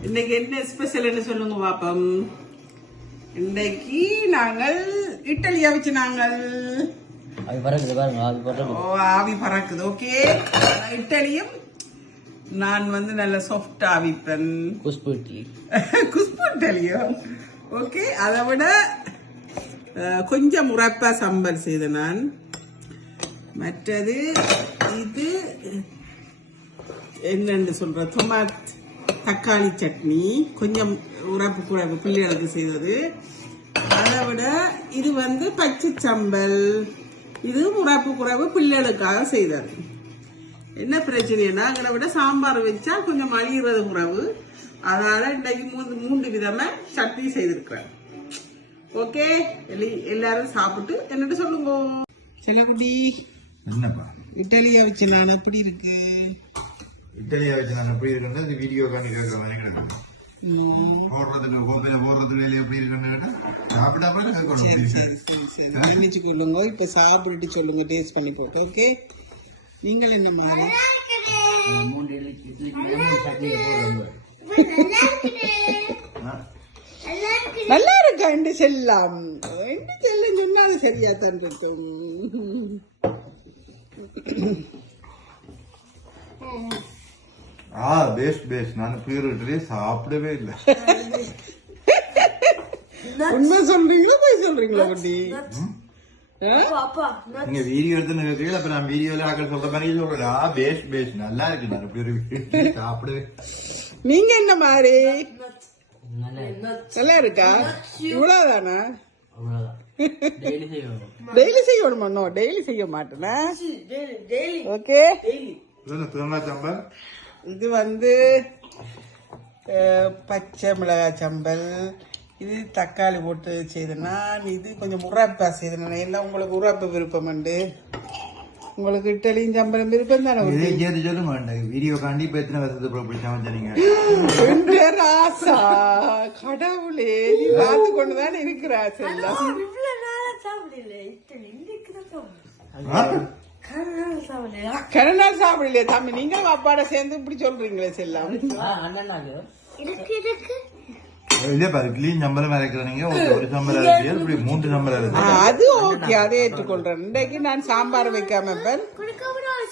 இன்னைக்கு என்ன ஸ்பெஷல்னு சொல்லுங்க பாப்பம். இன்னைக்கு நாங்கள் இட்டலியா வச்சு நாங்கள். அது பறக்குது பாருங்க அது பறக்குது. ஓ, ஆவி பறக்குது. ஓகே இட்டலியும் நான் வந்து நல்ல சாஃப்ட் ஆவிப்பேன் குஷ்பு இட்லி. குஷ்பு இட்டலியும் ஓகே அதை விட கொஞ்சம் உரைப்பா சம்பல் செய்த நான். மற்றது இது என்னன்னு சொல்ற டொமாட் தக்காளி சட்னி கொஞ்சம் உரப்பு குழம்பு பிள்ளைகளுக்கு செய்தது. அதை விட இது வந்து பச்சை சம்பல். இது உரப்பு குழம்பு பிள்ளைகளுக்காக செய்தது. என்ன பிரச்சனைனா அதை விட சாம்பார் வச்சா கொஞ்சம் அழிகிறது உறவு அதனால இன்றைக்கு மூன்று மூன்று விதமா சட்னி செய்திருக்கிறேன். ஓகே? எல்லி- எல்லாரும் சாப்பிட்டு என்னட்டு சொல்லுங்க. சிலபடி என்னப்பா? இட்டலியா வச்சு நான் எப்படி இருக்கு இட்டலியா வச்சு நான் எப்படி இருக்குன்னு இந்த வீடியோ காண்டி கேட்கிற மாதிரி கிடக்கு போடுறதுக்கு கோப்பையில போடுறதுக்கு வேலையை எப்படி இருக்குன்னு சாப்பிடாம சரி கேட்கணும் சரி சரி சரி மன்னிச்சு கொள்ளுங்க இப்ப சாப்பிட்டுட்டு சொல்லுங்க டேஸ்ட் பண்ணி போட்டு ஓகே நீங்கள் என்ன மாதிரி நல்லா இருக்கா என்று செல்லாம் என்று செல்லம் சொன்னாலும் சரியா தான் இருக்கும் ஆ பேஸ்ட் பேஸ்ட் நான் பீர் இட்லி சாப்பிடவே இல்லை. உண்மை சொல்றீங்களா போய் சொல்றீங்களா குட்டி? நீங்க வீடியோ எடுத்து கேட்கல அப்ப நான் வீடியோல ஆக்கள் சொல்ற மாதிரி சொல்றேன். ஆ பேஸ்ட் பேஸ்ட் நல்லா இருக்கு. நான் இட்லி சாப்பிடவே நீங்க என்ன மாதிரி? நல்லா இருக்கா. இவ்வளவுதானா? டெய்லி செய்யணும். நோ டெய்லி செய்ய மாட்டேனா. ஓகே இதுல தேங்காய் சாம்பார் இது வந்து பச்சை மிளகாய் சம்பல் இது தக்காளி போட்டு செய்தேன்னா இது கொஞ்சம் உரப்பா செய்தேன் எல்லாம் உங்களுக்கு உரப்பு விருப்பம் உண்டு. உங்களுக்கு இட்டலியும் சம்பளம் விருப்பம் தானே இதே சேர்த்து சொல்லுங்க இந்த வீடியோ காண்டி இப்ப எத்தனை வருஷத்துக்கு சமைச்சீங்க என்ற ராசா கடவுளே நீ பார்த்து கொண்டுதான் இருக்கிறா செல்லம். கருநாள் சாப்பிடலையே? தம்பி நீங்களும் அப்பாட சேர்ந்து இப்படி சொல்றீங்களே செல்லம். இதே. பாரு இட்லியும் சம்பளம் ஒரு சம்பளம் இப்படி மூன்று சம்பளம் அது ஓகே அதை ஏற்றுக்கொள்றேன். இன்றைக்கு நான் சாம்பார் வைக்காம இருப்பேன்.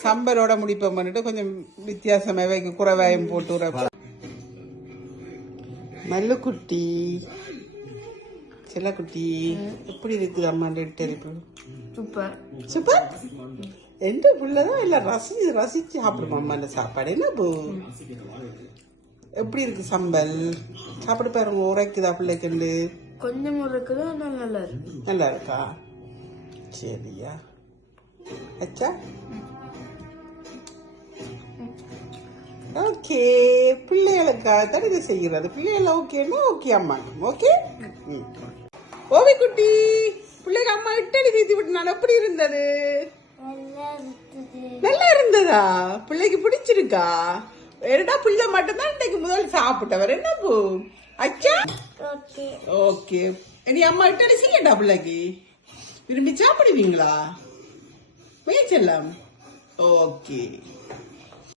சாம்பாரோட முடிப்பேன் பண்ணிட்டு கொஞ்சம் வித்தியாசமா வைக்க குறவாயம் போட்டு விடுறப்ப மல்லுக்குட்டி செல்லக்குட்டி எப்படி இருக்குது அம்மாண்ட தெரிப்பு சூப்பர். சூப்பர்? எந்த பிள்ளைதான் எல்லாம் ரசிச்சு ரசிச்சு சாப்பிடுமா அம்மாண்ட சாப்பாடு? என்ன போ? எப்படி இருக்கு சம்பல்? சாப்பிட்டு பாருங்க உரைக்குதா பிள்ளைக்கு கொஞ்சம் இருக்குது ஆனால் நல்லா இருக்கு. நல்லா இருக்கா? சரியா. அச்சா. ஓகே. பிள்ளைகளுக்காக தான் இது செய்கிறது. பிள்ளைகள் ஓகேன்னா ஓகே அம்மா. ஓகே ஓவி குட்டி பிள்ளைங்க அம்மா இட்டடி தீத்தி விட்டு நான் எப்படி இருந்தது? நல்லா இருந்ததா. பிள்ளைக்கு பிடிச்சிருக்கா? வேறடா பிள்ளை மட்டும்தான் இன்னைக்கு முதல் சாப்பிட்டவர்? என்ன பூ? அச்சா! ஓகே. இனி அம்மா இட்டடி செய்யண்டா பிள்ளைக்கு? விரும்பி சாப்பிடுவீங்களா? மேய்ச்சல்லாம் ஓகே.